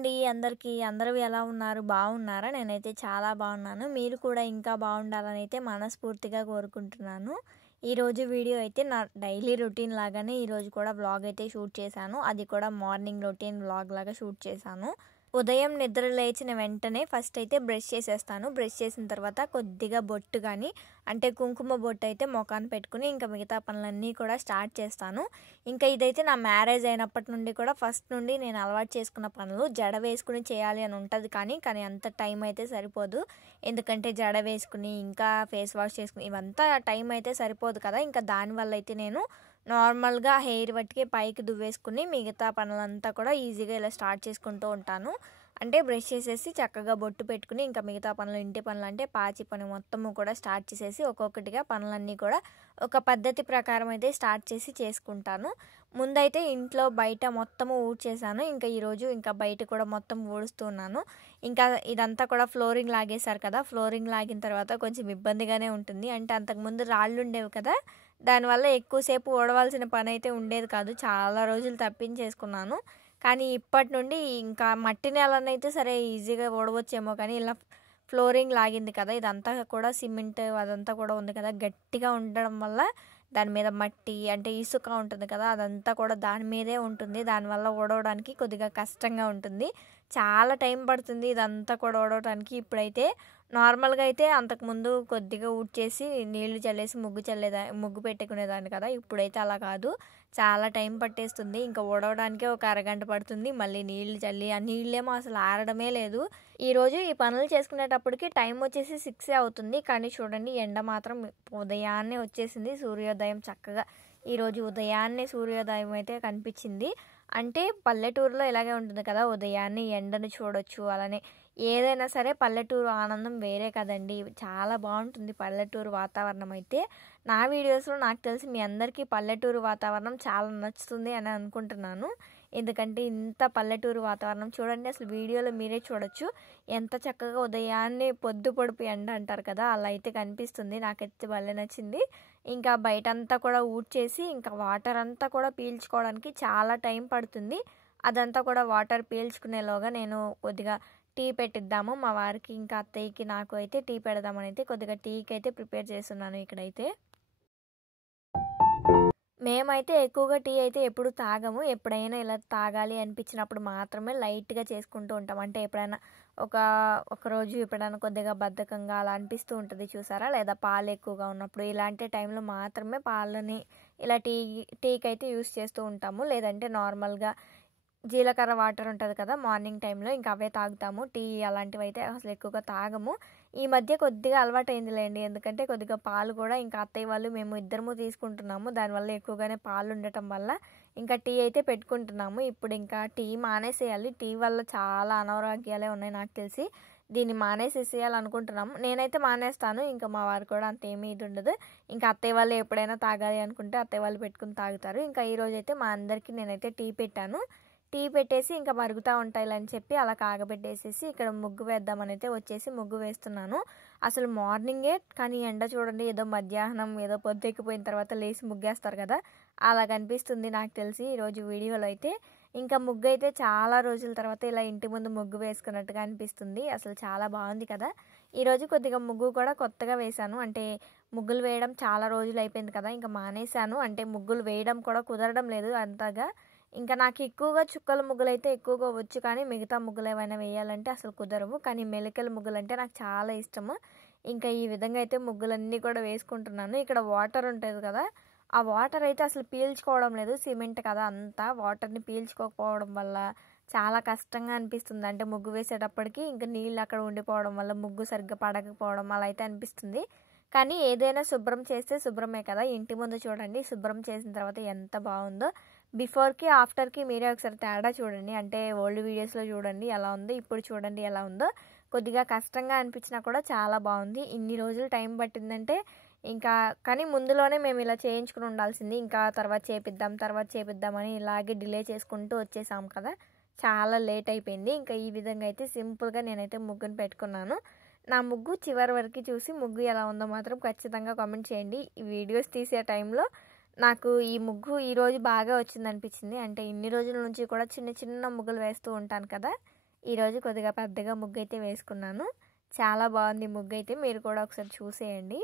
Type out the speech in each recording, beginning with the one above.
అండి అందరికీ. అందరూ ఎలా ఉన్నారు? బాగున్నారా? నేనైతే చాలా బాగున్నాను. మీరు కూడా ఇంకా బాగుండాలని అయితే మనస్ఫూర్తిగా కోరుకుంటున్నాను. ఈరోజు వీడియో అయితే నా డైలీ రొటీన్ లాగానే ఈరోజు కూడా వ్లాగ్ అయితే షూట్ చేశాను. అది కూడా మార్నింగ్ రొటీన్ వ్లాగ్ లాగా షూట్ చేశాను. ఉదయం నిద్ర లేచిన వెంటనే ఫస్ట్ అయితే బ్రష్ చేసేస్తాను. బ్రష్ చేసిన తర్వాత కొద్దిగా బొట్టు కానీ అంటే కుంకుమ బొట్టు అయితే మొఖాన్ని పెట్టుకుని ఇంకా మిగతా పనులన్నీ కూడా స్టార్ట్ చేస్తాను. ఇంకా ఇదైతే నా మ్యారేజ్ అయినప్పటి నుండి కూడా ఫస్ట్ నుండి నేను అలవాటు చేసుకున్న పనులు. జడ వేసుకుని చేయాలి అని ఉంటుంది కానీ అంత టైం అయితే సరిపోదు. ఎందుకంటే జడ వేసుకుని ఇంకా ఫేస్ వాష్ చేసుకుని ఇవంతా టైం అయితే సరిపోదు కదా. ఇంకా దానివల్ల అయితే నేను నార్మల్గా హెయిర్ పట్టుకే పైకి దువ్వేసుకుని మిగతా పనులంతా కూడా ఈజీగా ఇలా స్టార్ట్ చేసుకుంటూ ఉంటాను. అంటే బ్రష్ చేసేసి చక్కగా బొట్టు పెట్టుకుని ఇంకా మిగతా పనులు ఇంటి పనులు అంటే పాచి పని మొత్తము కూడా స్టార్ట్ చేసేసి ఒక్కొక్కటిగా పనులన్నీ కూడా ఒక పద్ధతి ప్రకారం అయితే స్టార్ట్ చేసి చేసుకుంటాను. ముందైతే ఇంట్లో బయట మొత్తము ఊడ్చేసాను. ఇంకా ఈరోజు ఇంకా బయట కూడా మొత్తం ఊడుస్తున్నాను. ఇంకా ఇదంతా కూడా ఫ్లోరింగ్ లాగేశారు కదా. ఫ్లోరింగ్ లాగిన తర్వాత కొంచెం ఇబ్బందిగానే ఉంటుంది. అంటే అంతకుముందు రాళ్ళు ఉండేవి కదా, దానివల్ల ఎక్కువసేపు ఊడవలసిన పని అయితే ఉండేది కాదు. చాలా రోజులు తప్పించేసుకున్నాను. కానీ ఇప్పటి నుండి ఇంకా మట్టి నేలనైతే సరే ఈజీగా ఊడవచ్చేమో, కానీ ఇలా ఫ్లోరింగ్ లాగింది కదా, ఇదంతా కూడా సిమెంట్ అదంతా కూడా ఉంది కదా, గట్టిగా ఉండడం వల్ల దాని మీద మట్టి అంటే ఇసుక ఉంటుంది కదా, అదంతా కూడా దాని మీదే ఉంటుంది. దానివల్ల ఊడవడానికి కొద్దిగా కష్టంగా ఉంటుంది. చాలా టైం పడుతుంది ఇదంతా కూడా ఊడవడానికి. ఇప్పుడైతే నార్మల్గా అయితే అంతకుముందు కొద్దిగా ఊడ్చేసి నీళ్లు చల్లేసి ముగ్గు పెట్టుకునేదాన్ని కదా. ఇప్పుడైతే అలా కాదు, చాలా టైం పట్టేస్తుంది. ఇంకా ఊడవడానికే ఒక అరగంట పడుతుంది. మళ్ళీ నీళ్లు చల్లి ఆ నీళ్ళేమో అసలు ఆరడమే లేదు. ఈరోజు ఈ పనులు చేసుకునేటప్పటికి టైం వచ్చేసి 6 అవుతుంది. కానీ చూడండి ఎండ మాత్రం ఉదయాన్నే వచ్చేసింది. సూర్యోదయం చక్కగా ఈరోజు ఉదయాన్నే సూర్యోదయం అయితే కనిపించింది. అంటే పల్లెటూరులో ఇలాగే ఉంటుంది కదా, ఉదయాన్నే ఎండను చూడొచ్చు. అలానే ఏదైనా సరే పల్లెటూరు ఆనందం వేరే కదండి. చాలా బాగుంటుంది పల్లెటూరు వాతావరణం అయితే. నా వీడియోస్లో నాకు తెలిసి మీ అందరికీ పల్లెటూరు వాతావరణం చాలా నచ్చుతుంది అని అనుకుంటున్నాను. ఎందుకంటే ఇంత పల్లెటూరు వాతావరణం చూడండి, అసలు వీడియోలో మీరే చూడొచ్చు ఎంత చక్కగా ఉదయాన్నే పొద్దు పొడుపు ఎండ అంటారు కదా, అలా అయితే కనిపిస్తుంది. నాకైతే భలే నచ్చింది. ఇంకా బయటంతా కూడా ఊడ్చేసి ఇంకా వాటర్ అంతా కూడా పీల్చుకోవడానికి చాలా టైం పడుతుంది. అదంతా కూడా వాటర్ పీల్చుకునేలోగా నేను కొద్దిగా టీ పెట్టిద్దాము మా వారికి ఇంకా అత్తయ్యకి నాకు అయితే టీ పెడదామని అయితే కొద్దిగా టీకి అయితే ప్రిపేర్ చేస్తున్నాను. ఇక్కడైతే మేమైతే ఎక్కువగా టీ అయితే ఎప్పుడు తాగము. ఎప్పుడైనా ఇలా తాగాలి అనిపించినప్పుడు మాత్రమే లైట్గా చేసుకుంటూ ఉంటాం. అంటే ఎప్పుడైనా ఒక రోజు ఎప్పుడైనా కొద్దిగా బద్ధకంగా అలా అనిపిస్తూ ఉంటుంది చూసారా, లేదా పాలు ఎక్కువగా ఉన్నప్పుడు ఇలాంటి టైంలో మాత్రమే పాలని ఇలా టీకి అయితే యూస్ చేస్తూ ఉంటాము. లేదంటే నార్మల్గా జీలకర్ర వాటర్ ఉంటుంది కదా మార్నింగ్ టైంలో, ఇంకా అవే తాగుతాము. టీ అలాంటివి అయితే అసలు ఎక్కువగా తాగము. ఈ మధ్య కొద్దిగా అలవాటు అయిందిలేండి, ఎందుకంటే కొద్దిగా పాలు కూడా ఇంకా అత్తయ్య వాళ్ళు మేము ఇద్దరము తీసుకుంటున్నాము. దానివల్ల ఎక్కువగానే పాలు ఉండటం వల్ల ఇంకా టీ అయితే పెట్టుకుంటున్నాము. ఇప్పుడు ఇంకా టీ మానేసేయాలి. టీ వల్ల చాలా అనారోగ్యాలే ఉన్నాయి నాకు తెలిసి. దీన్ని మానేసేసేయాలనుకుంటున్నాము. నేనైతే మానేస్తాను. ఇంకా మా వారు కూడా అంతేమీ ఇది ఉండదు. ఇంకా అత్తయ్య వాళ్ళు ఎప్పుడైనా తాగాలి అనుకుంటే అత్తయ్య వాళ్ళు పెట్టుకుని తాగుతారు. ఇంకా ఈరోజు అయితే మా అందరికీ నేనైతే టీ పెట్టాను. టీ పెట్టేసి ఇంకా మరుగుతూ ఉంటాయిలని చెప్పి అలా కాగబెట్టేసేసి ఇక్కడ ముగ్గు వేద్దామని అయితే వచ్చేసి ముగ్గు వేస్తున్నాను. అసలు మార్నింగే కానీ ఎండ చూడండి, ఏదో మధ్యాహ్నం ఏదో పొద్దెక్కిపోయిన తర్వాత లేచి ముగ్గేస్తారు కదా, అలా కనిపిస్తుంది నాకు తెలిసి ఈరోజు వీడియోలో అయితే. ఇంకా ముగ్గు అయితే చాలా రోజుల తర్వాత ఇలా ఇంటి ముందు ముగ్గు వేసుకున్నట్టుగా అనిపిస్తుంది. అసలు చాలా బాగుంది కదా. ఈరోజు కొద్దిగా ముగ్గు కూడా కొత్తగా వేశాను. అంటే ముగ్గులు వేయడం చాలా రోజులు అయిపోయింది కదా, ఇంకా మానేశాను. అంటే ముగ్గులు వేయడం కూడా కుదరడం లేదు అంతగా. ఇంకా నాకు ఎక్కువగా చుక్కల ముగ్గులు అయితే ఎక్కువగా వచ్చు, కానీ మిగతా ముగ్గులు ఏమైనా వేయాలంటే అసలు కుదరవు. కానీ మెలికల ముగ్గులు అంటే నాకు చాలా ఇష్టము. ఇంకా ఈ విధంగా అయితే ముగ్గులన్నీ కూడా వేసుకుంటున్నాను. ఇక్కడ వాటర్ ఉంటుంది కదా, ఆ వాటర్ అయితే అసలు పీల్చుకోవడం లేదు. సిమెంట్ కదా అంతా, వాటర్ని పీల్చుకోకపోవడం వల్ల చాలా కష్టంగా అనిపిస్తుంది. అంటే ముగ్గు వేసేటప్పటికి ఇంకా నీళ్ళు అక్కడ ఉండిపోవడం వల్ల ముగ్గు సరిగ్గా పడకపోవడం అలా అయితే అనిపిస్తుంది. కానీ ఏదైనా శుభ్రం చేస్తే శుభ్రమే కదా. ఇంటి ముందు చూడండి శుభ్రం చేసిన తర్వాత ఎంత బాగుందో. బిఫోర్కి ఆఫ్టర్కి మీరే ఒకసారి తేడా చూడండి. అంటే ఓల్డ్ వీడియోస్లో చూడండి ఎలా ఉందో, ఇప్పుడు చూడండి ఎలా ఉందో. కొద్దిగా కష్టంగా అనిపించినా కూడా చాలా బాగుంది. ఇన్ని రోజులు టైం పట్టిందంటే ఇంకా కానీ ముందులోనే మేము ఇలా చేయించుకుని ఉండాల్సింది. ఇంకా తర్వాత చేపిద్దామని ఇలాగే డిలే చేసుకుంటూ వచ్చేసాం కదా, చాలా లేట్ అయిపోయింది. ఇంకా ఈ విధంగా అయితే సింపుల్గా నేనైతే ముగ్గును పెట్టుకున్నాను. నా ముగ్గు చివరి వరకు చూసి ముగ్గు ఎలా ఉందో మాత్రం ఖచ్చితంగా కామెంట్ చేయండి. ఈ వీడియోస్ తీసే టైంలో నాకు ఈ ముగ్గు ఈరోజు బాగా వచ్చిందనిపించింది. అంటే ఇన్ని రోజుల నుంచి కూడా చిన్న చిన్న ముగ్గులు వేస్తూ ఉంటాను కదా, ఈరోజు కొద్దిగా పెద్దగా ముగ్గు అయితే వేసుకున్నాను. చాలా బాగుంది ముగ్గు అయితే, మీరు కూడా ఒకసారి చూసేయండి.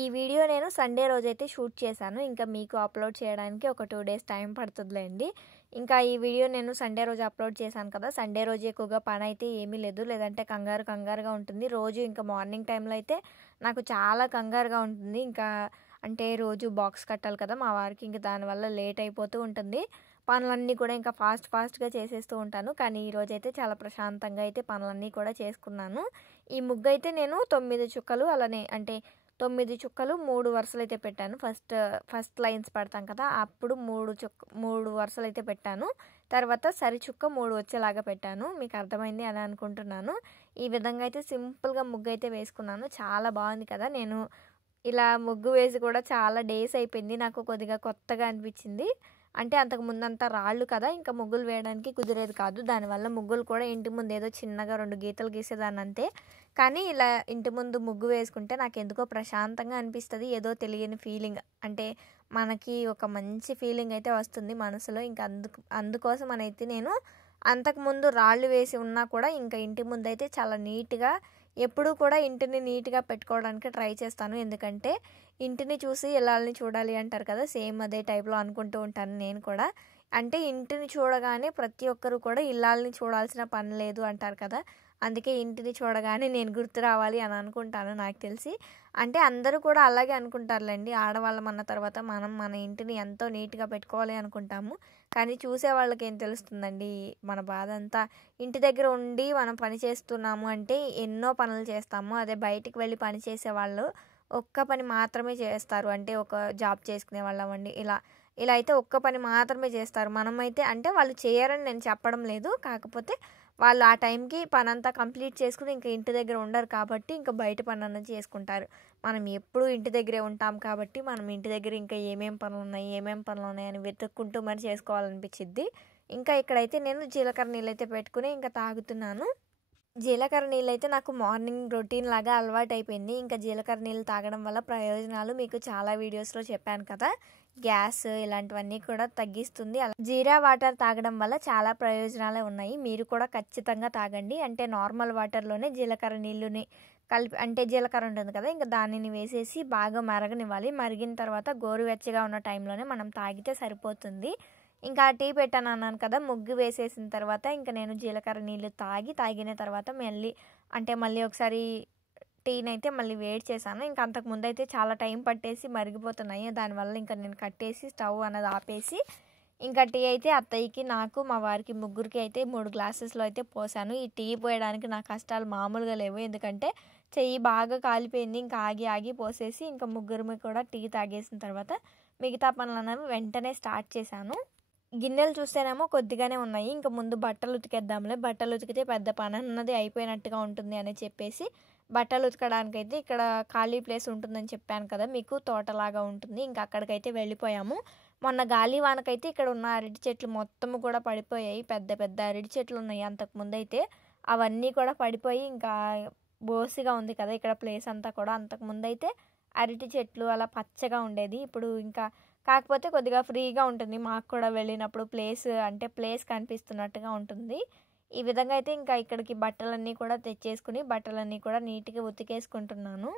ఈ వీడియో నేను సండే రోజైతే షూట్ చేశాను. ఇంకా మీకు అప్లోడ్ చేయడానికి ఒక 2 డేస్ టైం పడుతుందిలేండి. ఇంకా ఈ వీడియో నేను సండే రోజు అప్లోడ్ చేశాను కదా, సండే రోజు ఎక్కువగా పని అయితే ఏమీ లేదు, లేదంటే కంగారుగా ఉంటుంది. రోజు ఇంకా మార్నింగ్ టైంలో అయితే నాకు చాలా కంగారుగా ఉంటుంది. ఇంకా అంటే రోజు బాక్స్ కట్టాలి కదా మా వారికి, ఇంకా దానివల్ల లేట్ అయిపోతూ ఉంటుంది. పనులన్నీ కూడా ఇంకా ఫాస్ట్గా చేసేస్తూ ఉంటాను. కానీ ఈరోజైతే చాలా ప్రశాంతంగా అయితే పనులన్నీ కూడా చేసుకున్నాను. ఈ ముగ్గు అయితే నేను 9 చుక్కలు అలానే అంటే 9 చుక్కలు 3 వరుసలు అయితే పెట్టాను. ఫస్ట్ లైన్స్ పెడతాం కదా, అప్పుడు 3 వరుసలు అయితే పెట్టాను. తర్వాత సరి చుక్క 3 వచ్చేలాగా పెట్టాను. మీకు అర్థమైంది అని అనుకుంటున్నాను. ఈ విధంగా అయితే సింపుల్గా ముగ్గు అయితే వేసుకున్నాను. చాలా బాగుంది కదా. నేను ఇలా ముగ్గు వేసి కూడా చాలా డేస్ అయిపోయింది. నాకు కొద్దిగా కొత్తగా అనిపించింది. అంటే అంతకు ముందంతా రాళ్ళు కదా, ఇంకా ముగ్గులు వేయడానికి కుదిరేది కాదు. దానివల్ల ముగ్గులు కూడా ఇంటి ముందు ఏదో చిన్నగా 2 గీతలు గీసేదాన్ని అంతే. కానీ ఇలా ఇంటి ముందు ముగ్గు వేసుకుంటే నాకు ఎందుకో ప్రశాంతంగా అనిపిస్తుంది. ఏదో తెలియని ఫీలింగ్, అంటే మనకి ఒక మంచి ఫీలింగ్ అయితే వస్తుంది మనసులో. ఇంకా అందుకోసం అయితే నేను అంతకుముందు రాళ్ళు వేసి ఉన్నా కూడా ఇంకా ఇంటి ముందు అయితే చాలా నీట్గా, ఎప్పుడూ కూడా ఇంటిని నీట్గా పెట్టుకోవడానికి ట్రై చేస్తాను. ఎందుకంటే ఇంటిని చూసి ఇల్లాలని చూడాలి అంటారు కదా, సేమ్ అదే టైప్లో అనుకుంటూ ఉంటాను నేను కూడా. అంటే ఇంటిని చూడగానే ప్రతి ఒక్కరు కూడా ఇల్లాలని చూడాల్సిన పని లేదు అంటారు కదా, అందుకే ఇంటిని చూడగానే నేను గుర్తు రావాలి అని అనుకుంటాను నాకు తెలిసి. అంటే అందరూ కూడా అలాగే అనుకుంటారులేండి. ఆడవాళ్ళం అన్న తర్వాత మనం మన ఇంటిని ఎంతో నీట్గా పెట్టుకోవాలి అనుకుంటాము. కానీ చూసే వాళ్ళకి ఏం తెలుస్తుందండి మన బాధ అంతా. ఇంటి దగ్గర ఉండి మనం పని చేస్తున్నాము అంటే ఎన్నో పనులు చేస్తాము. అదే బయటికి వెళ్ళి పని చేసేవాళ్ళు ఒక్క పని మాత్రమే చేస్తారు. అంటే ఒక జాబ్ చేసుకునే వాళ్ళమండి, ఇలా అయితే ఒక్క పని మాత్రమే చేస్తారు. మనమైతే అంటే వాళ్ళు చేయరని నేను చెప్పడం లేదు, కాకపోతే వాళ్ళు ఆ టైంకి పని అంతా కంప్లీట్ చేసుకుని ఇంకా ఇంటి దగ్గర ఉండరు కాబట్టి ఇంకా బయట పని అన్నది చేసుకుంటారు. మనం ఎప్పుడూ ఇంటి దగ్గరే ఉంటాం కాబట్టి మనం ఇంటి దగ్గర ఇంకా ఏమేం పనులు ఉన్నాయి అని వెతుక్కుంటూ మరి చేసుకోవాలనిపించిద్ది. ఇంకా ఇక్కడైతే నేను జీలకర్ర నీళ్ళు అయితే పెట్టుకుని ఇంకా తాగుతున్నాను. జీలకర్ర నీళ్ళు అయితే నాకు మార్నింగ్ రొటీన్ లాగా అలవాటు అయిపోయింది. ఇంకా జీలకర్ర నీళ్ళు తాగడం వల్ల ప్రయోజనాలు మీకు చాలా వీడియోస్లో చెప్పాను కదా, గ్యాస్ ఇలాంటివన్నీ కూడా తగ్గిస్తుంది. అలా జీరా వాటర్ తాగడం వల్ల చాలా ప్రయోజనాలే ఉన్నాయి. మీరు కూడా ఖచ్చితంగా తాగండి. అంటే నార్మల్ వాటర్లోనే జీలకర్ర నీళ్ళుని కలిపి, అంటే జీలకర్ర ఉంటుంది కదా, ఇంకా దానిని వేసేసి బాగా మరగనివ్వాలి. మరిగిన తర్వాత గోరువెచ్చగా ఉన్న టైంలోనే మనం తాగితే సరిపోతుంది. ఇంకా టీ పెట్టాను అన్నాను కదా, ముగ్గు వేసేసిన తర్వాత ఇంకా నేను జీలకర్ర నీళ్ళు తాగిన తర్వాత మళ్ళీ ఒకసారి టీని అయితే మళ్ళీ వేడి చేశాను. ఇంకా అంతకుముందు అయితే చాలా టైం పట్టేసి మరిగిపోతున్నాయి. దానివల్ల ఇంకా నేను కట్టేసి స్టవ్ అన్నది ఆపేసి ఇంకా టీ అయితే అత్తయ్యకి, నాకు, మా వారికి ముగ్గురికి అయితే 3 గ్లాసెస్లో అయితే పోసాను. ఈ టీ పోయడానికి నా కష్టాలు మామూలుగా లేవు. ఎందుకంటే చెయ్యి బాగా కాలిపోయింది. ఇంకా ఆగి పోసేసి ఇంకా ముగ్గురిమి కూడా టీ తాగేసిన తర్వాత మిగతా పనులు అనేవి వెంటనే స్టార్ట్ చేశాను. గిన్నెలు చూస్తేనేమో కొద్దిగానే ఉన్నాయి. ఇంకా ముందు బట్టలు ఉతికేద్దాంలే, బట్టలు ఉతికితే పెద్ద పని అన్నది అయిపోయినట్టుగా ఉంటుంది అని చెప్పేసి బట్టలు ఉతకడానికైతే ఇక్కడ ఖాళీ ప్లేస్ ఉంటుందని చెప్పాను కదా మీకు, తోటలాగా ఉంటుంది. ఇంకా అక్కడికైతే వెళ్ళిపోయాము. మొన్న గాలి వానకైతే ఇక్కడ ఉన్న అరటి చెట్లు మొత్తము కూడా పడిపోయాయి. పెద్ద అరటి చెట్లు ఉన్నాయి అంతకుముందు అయితే, అవన్నీ కూడా పడిపోయి ఇంకా బోసిగా ఉంది కదా ఇక్కడ ప్లేస్ అంతా కూడా. అంతకుముందు అయితే అరటి చెట్లు అలా పచ్చగా ఉండేది. ఇప్పుడు ఇంకా కాకపోతే కొద్దిగా ఫ్రీగా ఉంటుంది మాకు కూడా వెళ్ళినప్పుడు, ప్లేస్ కనిపిస్తున్నట్టుగా ఉంటుంది. ఈ విధంగా అయితే ఇంకా ఇక్కడికి బట్టలన్నీ కూడా తెచ్చేసుకుని బట్టలన్నీ కూడా నీట్గా ఉతికేసుకుంటున్నాను.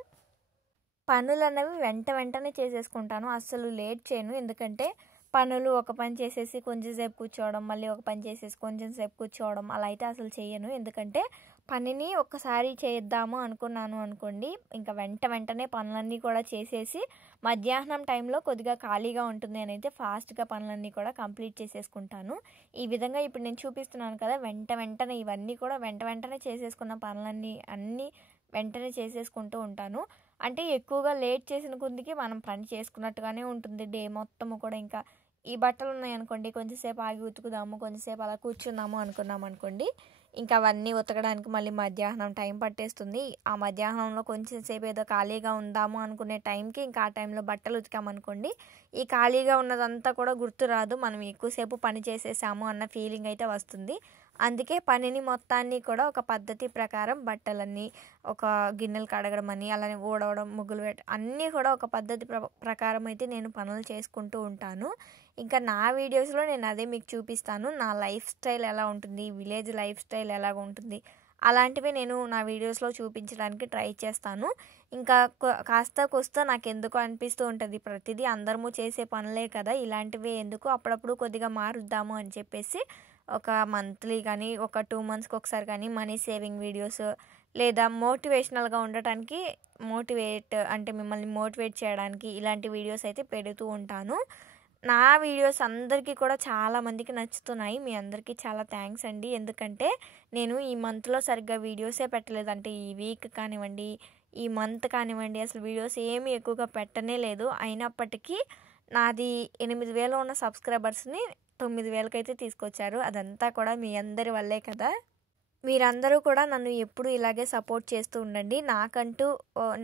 పనులన్నవి వెంటనే చేసేసుకుంటాను, అస్సలు లేట్ చేయను. ఎందుకంటే పనులు ఒక పని చేసేసి కొంచెం సేపు కూర్చోవడం, మళ్ళీ ఒక పని చేసేసి కొంచెం సేపు కూర్చోవడం అలా అయితే అసలు చేయను. ఎందుకంటే పనిని ఒక్కసారి చేద్దాము అనుకున్నాను అనుకోండి, ఇంకా వెంటనే పనులన్నీ కూడా చేసేసి మధ్యాహ్నం టైంలో కొద్దిగా ఖాళీగా ఉంటుంది అని అయితే ఫాస్ట్‌గా పనులన్నీ కూడా కంప్లీట్ చేసేసుకుంటాను. ఈ విధంగా ఇప్పుడు నేను చూపిస్తున్నాను కదా! వెంటనే ఇవన్నీ కూడా వెంటనే చేసేసుకున్న పనులన్నీ అన్నీ వెంటనే చేసేసుకుంటూ ఉంటాను. అంటే ఎక్కువగా లేట్ చేసిన కొద్దికి మనం పని చేసుకున్నట్టుగానే ఉంటుంది డే మొత్తము కూడా. ఇంకా ఈ బట్టలున్నాయనుకోండి, కొంచెంసేపు ఆగి ఉతుకుదాము, కొంచెంసేపు అలా కూర్చుందాము అనుకున్నామనుకోండి, ఇంకా అవన్నీ ఉతకడానికి మళ్ళీ మధ్యాహ్నం టైం పట్టేస్తుంది. ఆ మధ్యాహ్నంలో కొంచెం సేపు ఏదో ఖాళీగా ఉందాము అనుకునే టైంకి ఇంకా ఆ టైంలో బట్టలు ఉతికామనుకోండి, ఈ ఖాళీగా ఉన్నదంతా కూడా గుర్తురాదు. మనం ఎక్కువసేపు పని చేసేసాము అన్న ఫీలింగ్ అయితే వస్తుంది. అందుకే పనిని మొత్తాన్ని కూడా ఒక పద్ధతి ప్రకారం బట్టలన్నీ, ఒక గిన్నెలు కడగడం అని, అలానే ఊడవడం, ముగ్గులు అన్నీ కూడా ఒక పద్ధతి ప్రకారం అయితే నేను పనులు చేసుకుంటూ ఉంటాను. ఇంకా నా వీడియోస్‌లో నేను అదే మీకు చూపిస్తాను. నా లైఫ్ స్టైల్ ఎలా ఉంటుంది, విలేజ్ లైఫ్ స్టైల్ ఎలాగ ఉంటుంది, అలాంటివి నేను నా వీడియోస్‌లో చూపించడానికి ట్రై చేస్తాను. ఇంకా కాస్త కూస్త నాకెందుకో అనిపిస్తూ ఉంటది. ప్రతిదీ అందరము చేసే పనులే కదా! ఇలాంటివే ఎందుకు అప్పుడప్పుడు కొద్దిగా మారుద్దాము అని చెప్పేసి ఒక మంత్లీ గానీ, ఒక 2 మంత్స్‌కి ఒకసారి కానీ మనీ సేవింగ్ వీడియోస్, లేదా మోటివేషనల్‌గా ఉండటానికి అంటే మిమ్మల్ని మోటివేట్ చేయడానికి ఇలాంటి వీడియోస్ అయితే పెడుతూ ఉంటాను. నా వీడియోస్ అందరికీ కూడా చాలా మందికి నచ్చుతున్నాయి. మీ అందరికీ చాలా థ్యాంక్స్ అండి. ఎందుకంటే నేను ఈ మంత్‌లో సరిగ్గా వీడియోసే పెట్టలేదు. అంటే ఈ వీక్ కానివ్వండి, ఈ మంత్ కానివ్వండి, అసలు వీడియోస్ ఏమి ఎక్కువగా పెట్టనే లేదు. అయినప్పటికీ నాది 8,000 ఉన్న సబ్స్క్రైబర్స్‌ని 9,000 కైతే తీసుకొచ్చారు. అదంతా కూడా మీ అందరి వల్లే కదా! మీరందరూ కూడా నన్ను ఎప్పుడూ ఇలాగే సపోర్ట్ చేస్తూ ఉండండి. నాకంటూ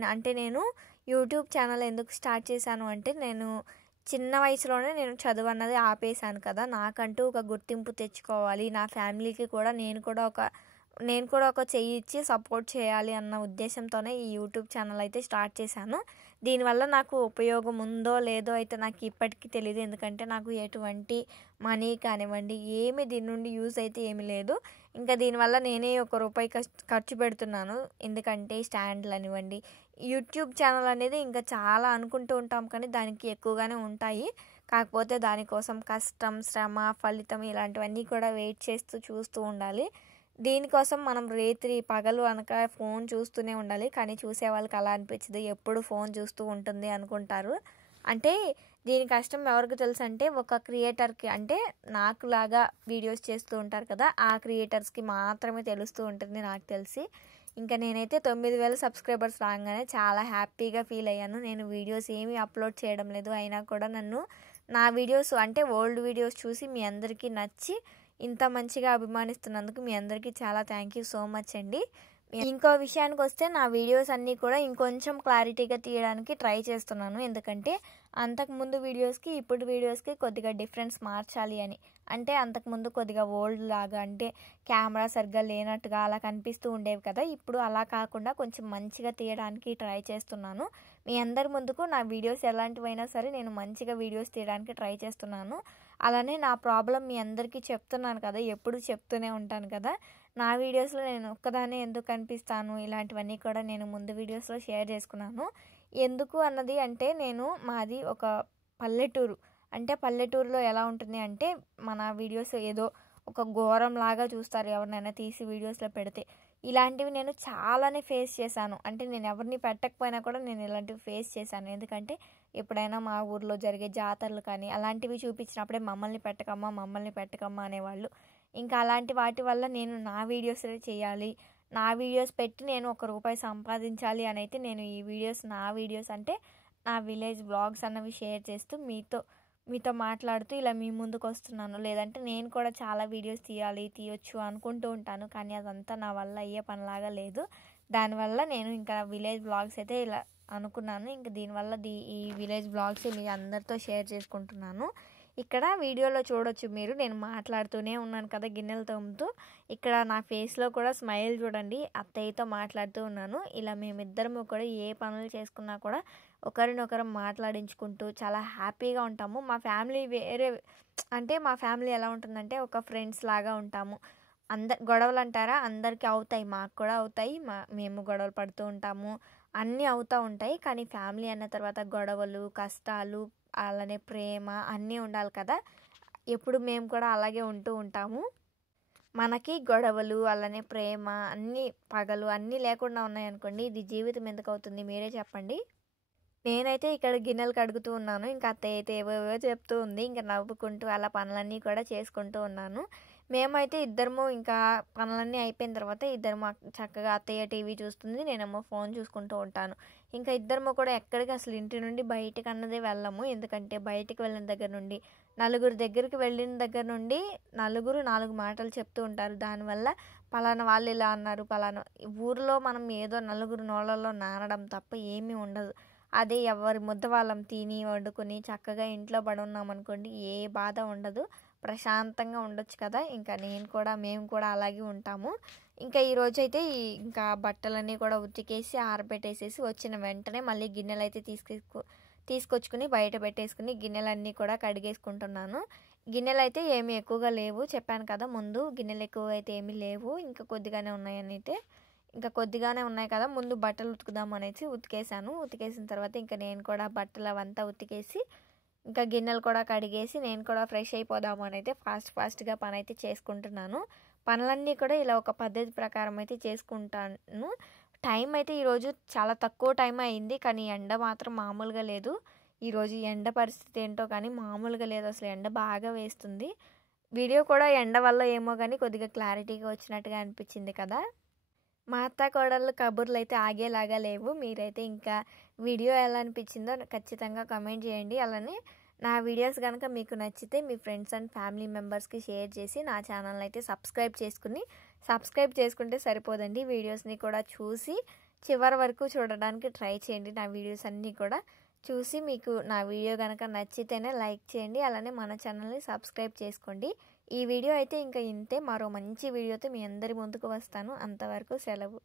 అంటే నేను యూట్యూబ్ ఛానల్ ఎందుకు స్టార్ట్ చేశాను అంటే, నేను చిన్న వయసులోనే నేను చదువన్నది ఆపేశాను కదా! నాకంటూ ఒక గుర్తింపు తెచ్చుకోవాలి. నా ఫ్యామిలీకి కూడా నేను కూడా ఒక చెయ్యి ఇచ్చి సపోర్ట్ చేయాలి అన్న ఉద్దేశంతోనే ఈ యూట్యూబ్ ఛానల్ అయితే స్టార్ట్ చేశాను. దీనివల్ల నాకు ఉపయోగం ఉందో లేదో అయితే నాకు ఇప్పటికీ తెలీదు. ఎందుకంటే నాకు ఎటువంటి మనీ కానివ్వండి, ఏమి దీని నుండి యూజ్ అయితే ఏమీ లేదు. ఇంకా దీనివల్ల నేనే ఒక రూపాయి ఖర్చు పెడుతున్నాను. ఎందుకంటే స్టాండ్‌లనివ్వండి, యూట్యూబ్ ఛానల్ అనేది ఇంకా చాలా అనుకుంటూ ఉంటాం కానీ దానికి ఎక్కువగానే ఉంటాయి. కాకపోతే దానికోసం కష్టం, శ్రమ, ఫలితం ఇలాంటివన్నీ కూడా వెయిట్ చేస్తూ చూస్తూ ఉండాలి. దీనికోసం మనం పగలు అనక ఫోన్ చూస్తూనే ఉండాలి. కానీ చూసే వాళ్ళకి అలా అనిపించదు. ఎప్పుడు ఫోన్ చూస్తూ ఉంటుంది అనుకుంటారు. అంటే దీని కష్టం ఎవరికి తెలుసంటే, ఒక క్రియేటర్‌కి, అంటే నాకులాగా వీడియోస్ చేస్తూ ఉంటారు కదా! ఆ క్రియేటర్స్‌కి మాత్రమే తెలుస్తూ ఉంటుంది నాకు తెలిసి. ఇంకా నేనైతే 9,000 సబ్స్క్రైబర్స్ రాగానే చాలా హ్యాపీగా ఫీల్ అయ్యాను. నేను వీడియోస్ ఏమీ అప్లోడ్ చేయడం లేదు. అయినా కూడా నా వీడియోస్ అంటే ఓల్డ్ వీడియోస్ చూసి మీ అందరికీ నచ్చి ఇంత మంచిగా అభిమానిస్తున్నందుకు మీ అందరికీ చాలా థ్యాంక్ యూ సో మచ్ అండి. ఇంకో విషయానికి వస్తే, నా వీడియోస్ అన్నీ కూడా ఇంకొంచెం క్లారిటీగా తీయడానికి ట్రై చేస్తున్నాను. ఎందుకంటే అంతకుముందు వీడియోస్కి ఇప్పుడు వీడియోస్కి కొద్దిగా డిఫరెన్స్ మార్చాలి అని. అంటే అంతకుముందు కొద్దిగా ఓల్డ్ లాగా, అంటే కెమెరా సరిగ్గా లేనట్టుగా అలా కనిపిస్తూ ఉండేవి కదా! ఇప్పుడు అలా కాకుండా కొంచెం మంచిగా తీయడానికి ట్రై చేస్తున్నాను. మీ అందరి ముందుకు నా వీడియోస్ ఎలాంటివైనా సరే నేను మంచిగా వీడియోస్ తీయడానికి ట్రై చేస్తున్నాను. అలానే నా ప్రాబ్లం మీ అందరికీ చెప్తున్నాను కదా! ఎప్పుడు చెప్తూనే ఉంటాను కదా! నా వీడియోస్‌లో నేను ఒక్కదాన్నే ఎందుకు కనిపిస్తాను, ఇలాంటివన్నీ కూడా నేను ముందు వీడియోస్‌లో షేర్ చేసుకున్నాను. ఎందుకు అన్నది అంటే, మాది ఒక పల్లెటూరు. అంటే పల్లెటూరులో ఎలా ఉంటుంది అంటే, మన వీడియోస్ ఏదో ఒక ఘోరంలాగా చూస్తారు ఎవరినైనా తీసి వీడియోస్‌లో పెడితే. ఇలాంటివి నేను చాలానే ఫేస్ చేశాను. అంటే నేను ఎవరిని పెట్టకపోయినా కూడా నేను ఇలాంటివి ఫేస్ చేశాను. ఎందుకంటే ఎప్పుడైనా మా ఊర్లో జరిగే జాతరలు కానీ అలాంటివి చూపించినప్పుడే మమ్మల్ని పెట్టకమ్మా అనేవాళ్ళు. ఇంకా అలాంటి వాటి వల్ల నేను నా వీడియోసే చేయాలి, నా వీడియోస్ పెట్టి నేను ఒక రూపాయి సంపాదించాలి అని అయితే నేను నా వీడియోస్ అంటే నా విలేజ్ వ్లాగ్స్ అన్నవి షేర్ చేస్తూ మీతో మాట్లాడుతూ ఇలా మీ ముందుకు వస్తున్నాను. లేదంటే నేను కూడా చాలా వీడియోస్ తీయొచ్చు అనుకుంటూ ఉంటాను. కానీ అదంతా నా వల్ల అయ్యే పనిలాగా లేదు. దానివల్ల నేను ఇంకా విలేజ్ వ్లాగ్స్ అయితే ఇలా అనుకున్నాను. ఇంక దీనివల్ల ఈ విలేజ్ వ్లాగ్స్ మీ అందరితో షేర్ చేసుకుంటున్నాను. ఇక్కడ వీడియోలో చూడొచ్చు మీరు, నేను మాట్లాడుతూనే ఉన్నాను కదా గిన్నెలు తోముతూ. ఇక్కడ నా ఫేస్లో కూడా స్మైల్ చూడండి, అత్తయ్యతో మాట్లాడుతూ ఉన్నాను. ఇలా మేమిద్దరము కూడా ఏ పనులు చేసుకున్నా కూడా ఒకరినొకరు మాట్లాడించుకుంటూ చాలా హ్యాపీగా ఉంటాము. మా ఫ్యామిలీ మా ఫ్యామిలీ ఎలా ఉంటుందంటే ఒక ఫ్రెండ్స్ లాగా ఉంటాము. గొడవలు అంటారా, అందరికీ అవుతాయి, మాకు కూడా అవుతాయి. మేము గొడవలు పడుతూ ఉంటాము, అన్నీ అవుతూ ఉంటాయి. కానీ ఫ్యామిలీ అన్న తర్వాత గొడవలు, కష్టాలు, అలానే ప్రేమ అన్నీ ఉండాలి కదా! ఎప్పుడు మేము కూడా అలాగే ఉంటూ ఉంటాము. మనకి గొడవలు అలానే ప్రేమ అన్నీ పగలు అన్నీ లేకుండా ఉన్నాయనుకోండి, ఇది జీవితం ఎందుకు అవుతుంది మీరే చెప్పండి. నేనైతే ఇక్కడ గిన్నెలు కడుగుతూ ఉన్నాను. ఇంకా అత్తయ్య అయితే ఏవేవో చెప్తూ ఉంది. ఇంకా నవ్వుకుంటూ అలా పనులన్నీ కూడా చేసుకుంటూ ఉన్నాను. మేమైతే ఇద్దరము ఇంకా పనులన్నీ అయిపోయిన తర్వాత ఇద్దరము చక్కగా అత్తయ్య టీవీ చూస్తుంది. నేనేమో ఫోన్ చూసుకుంటూ ఉంటాను. ఇంకా ఇద్దరము కూడా ఎక్కడికి అసలు ఇంటి నుండి బయటకు అన్నదే వెళ్ళము. ఎందుకంటే బయటికి వెళ్ళిన దగ్గర నుండి నలుగురు దగ్గరికి వెళ్ళిన దగ్గర నుండి నలుగురు 4 మాటలు చెప్తూ ఉంటారు. దానివల్ల పలానా వాళ్ళు ఇలా అన్నారు, పలానా ఊరిలో మనం ఏదో నలుగురు నోళ్ళలో నానడం తప్ప ఏమీ ఉండదు. అదే ఎవరి ముద్ద వాళ్ళం తిని వండుకొని చక్కగా ఇంట్లో పడి ఉన్నామనుకోండి, ఏ బాధ ఉండదు, ప్రశాంతంగా ఉండొచ్చు కదా. ఇంకా మేము కూడా అలాగే ఉంటాము. ఇంకా ఈరోజైతే ఇంకా బట్టలన్నీ కూడా ఉతికేసి ఆరబెట్టేసేసి వచ్చిన వెంటనే మళ్ళీ గిన్నెలు అయితే తీసుకొచ్చుకుని బయట పెట్టేసుకుని గిన్నెలన్నీ కూడా కడిగేసుకుంటున్నాను. గిన్నెలు అయితే ఏమీ ఎక్కువగా లేవు, చెప్పాను కదా ముందు, గిన్నెలు ఎక్కువగా అయితే ఏమీ లేవు, ఇంకా కొద్దిగానే ఉన్నాయని అయితే. ఇంకా కొద్దిగానే ఉన్నాయి కదా, ముందు బట్టలు ఉతుకుదాం అనేసి ఉతికేసాను. ఉతికేసిన తర్వాత ఇంకా నేను కూడా బట్టలు అవంతా ఉతికేసి ఇంకా గిన్నెలు కూడా కడిగేసి నేను కూడా ఫ్రెష్ అయిపోదాము అని అయితే ఫాస్ట్గా పని అయితే చేసుకుంటున్నాను. పనులన్నీ కూడా ఇలా ఒక పద్ధతి ప్రకారం అయితే చేసుకుంటాను. టైం అయితే ఈరోజు చాలా తక్కువ టైం అయింది, కానీ ఎండ మాత్రం మామూలుగా లేదు. ఈరోజు ఎండ పరిస్థితి ఏంటో కానీ మామూలుగా లేదు, అసలు ఎండ బాగా వేస్తుంది. వీడియో కూడా ఎండ వల్ల ఏమో కానీ కొద్దిగా క్లారిటీగా వచ్చినట్టుగా అనిపించింది కదా. మా అత్త కోడళ్ళు కబుర్లు అయితే ఆగేలాగా లేవు. మీరైతే ఇంకా వీడియో ఎలా అనిపించిందో ఖచ్చితంగా కమెంట్ చేయండి. అలానే నా వీడియోస్ కనుక మీకు నచ్చితే మీ ఫ్రెండ్స్ అండ్ ఫ్యామిలీ మెంబర్స్కి షేర్ చేసి నా ఛానల్ అయితే సబ్స్క్రైబ్ చేసుకుంటే సరిపోదండి. వీడియోస్ని కూడా చూసి చివరి వరకు చూడడానికి ట్రై చేయండి. నా వీడియోస్ అన్నీ కూడా చూసి మీకు నా వీడియో కనుక నచ్చితేనే లైక్ చేయండి. అలానే మన ఛానల్ని సబ్స్క్రైబ్ చేసుకోండి. ఈ వీడియో అయితే ఇంకా ఇంతే. మరో మంచి వీడియోతో మీ అందరి ముందుకు వస్తాను. అంతవరకు సెలవు.